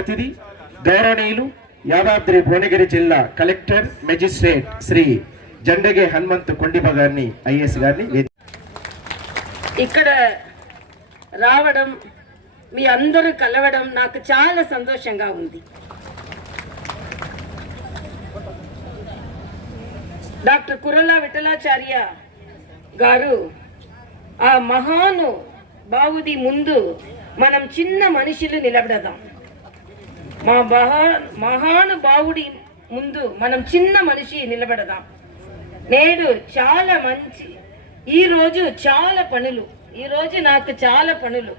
అతిథి గౌరవనీయులు యాదాద్రి భువనగిరి జిల్లా కలెక్టర్ మెజిస్ట్రేట్ శ్రీ జండగే హనుమంత్ కొండిప గారిని ఐఏఎస్ గారిని ఇక్కడ రావడం మీ అందరూ కలవడం నాకు చాలా సంతోషంగా ఉంది. డాక్టర్ కురల విఠలాచార్య గారు ఆ మహాను బావుది ముందు మనం చిన్న మనుషులు నిలబడదాం. మహాను బావుడి ముందు మనం చిన్న మనిషి నిలబడదాం. నేడు చాలా మంచి ఈరోజు నాకు చాలా పనులు.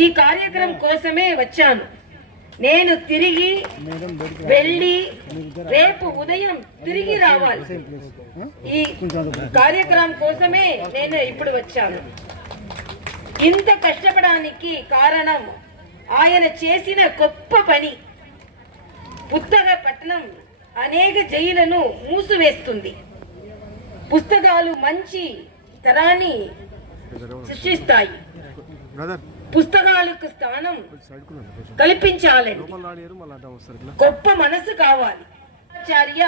ఈ కార్యక్రమం కోసమే వచ్చాను. నేను తిరిగి వెళ్ళి రేపు ఉదయం తిరిగి రావాలి. ఈ కార్యక్రమం కోసమే నేను ఇప్పుడు వచ్చాను. ఇంత కష్టపడడానికి కారణం ఆయన చేసిన గొప్ప పని. పుస్తక పట్టణం అనేక జైలను మూసివేస్తుంది. పుస్తకాలు మంచి తరాన్ని సృష్టిస్తాయి. పుస్తకాలకు స్థానం కల్పించాలని గొప్ప మనసు కావాలి. ఆచార్య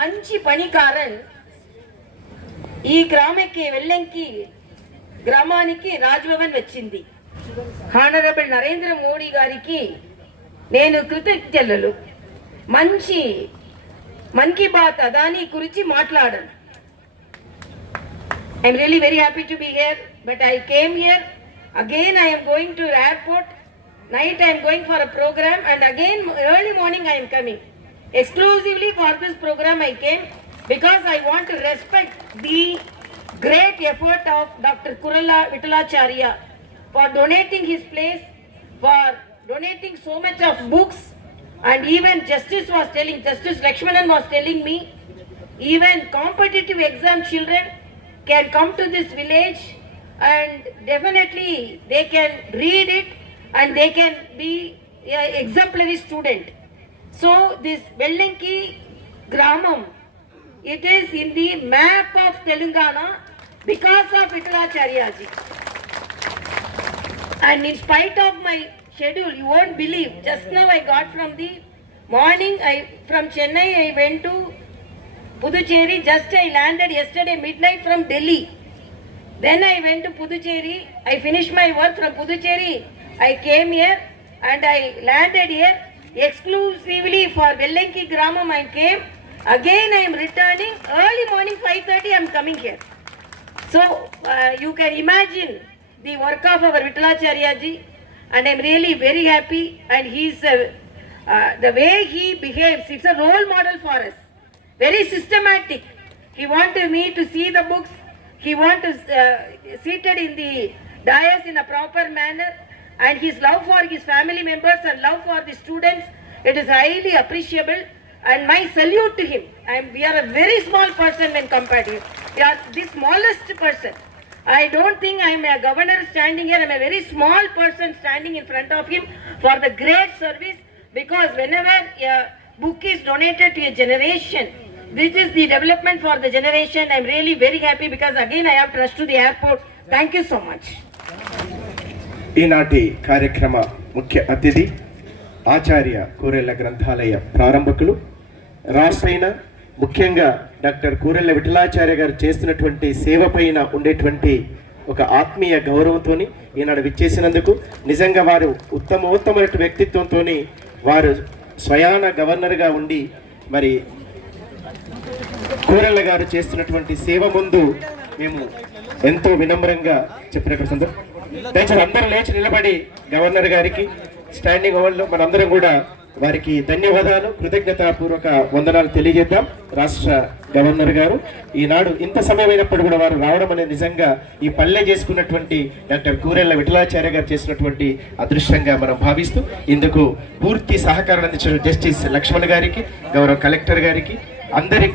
మంచి పనికారన్ ఈ వెల్లంకి గ్రామానికి రాజ్భవన్ వచ్చింది. హానరబుల్ నరేంద్ర మోడీ గారికి నేను కృతజ్ఞతలు. మంచి మన్ కీ బాత్ అదాని గురించి మాట్లాడాను. I am really very happy to be here, but I came here. Again I am going to airport. Night I am going for a program, and again early morning I am coming. Exclusively for this program I came because I want to respect the great effort of Dr. Kurala Vitalacharya for donating his place, for donating so much of books, and even Justice Lakshmanan was telling me, even competitive exam children can come to this village and definitely they can read it and they can be an exemplary student. So this Vellanki Gramam, it is in the map of Telangana because of Vitalacharya ji. And in spite of my schedule, you won't believe, just now I got from the morning, from Chennai I went to Puducherry. Just I landed yesterday midnight from Delhi. Then I went to Puducherry. I finished my work from Puducherry. I came here and I landed here exclusively for Vellanki Gramam. I came. Again I am returning. Early morning 5:30 I am coming here. So you can imagine the work of our Vitalacharya ji, and I am really very happy. And he's the way he behaves, it's a role model for us. Very systematic. He wanted me to see the books. He wanted seated in the dais in a proper manner, and his love for his family members and love for the students, it is highly appreciable. And my salute to him. We are a very small person when compared to him. We are the smallest person. I don't think I am a governor standing here. I am a very small person standing in front of him for the great service. Because whenever a book is donated to a generation, this is the development for the generation. I am really very happy because again I have to rush to the airport. Thank you so much. ఈనాటి కార్యక్రమ ముఖ్య అతిథి ఆచార్య కూరెళ్ల గ్రంథాలయ ప్రారంభకులు, రాష్ట్రైన ముఖ్యంగా doctor Kurella Vithalacharya గారు చేస్తున్నటువంటి సేవ పైన ఉండేటువంటి ఒక ఆత్మీయ గౌరవంతో ఈనాడు విచ్చేసినందుకు నిజంగా వారు ఉత్తమోత్తమైన వ్యక్తిత్వంతో వారు స్వయాన గవర్నర్గా ఉండి మరి కూరెళ్ల గారు చేస్తున్నటువంటి సేవ ముందు మేము ఎంతో వినమ్రంగా చెప్పినటువంటి సందర్భం. అందరూ లేచి నిలబడి గవర్నర్ గారికి స్టాండింగ్ ఓవర్లో మనందరం కూడా వారికి ధన్యవాదాలు, కృతజ్ఞతాపూర్వక వందనాలు తెలియజేద్దాం. రాష్ట్ర గవర్నర్ గారు ఈనాడు ఇంత సమయమైనప్పుడు కూడా వారు రావడం అనేది నిజంగా ఈ పల్లె చేసుకున్నటువంటి డాక్టర్ కూరెళ్ల విఠలాచార్య గారు చేసినటువంటి అదృష్టంగా మనం భావిస్తూ ఇందుకు పూర్తి సహకారం అందించిన జస్టిస్ లక్ష్మణ్ గారికి, గౌరవ కలెక్టర్ గారికి, అందరి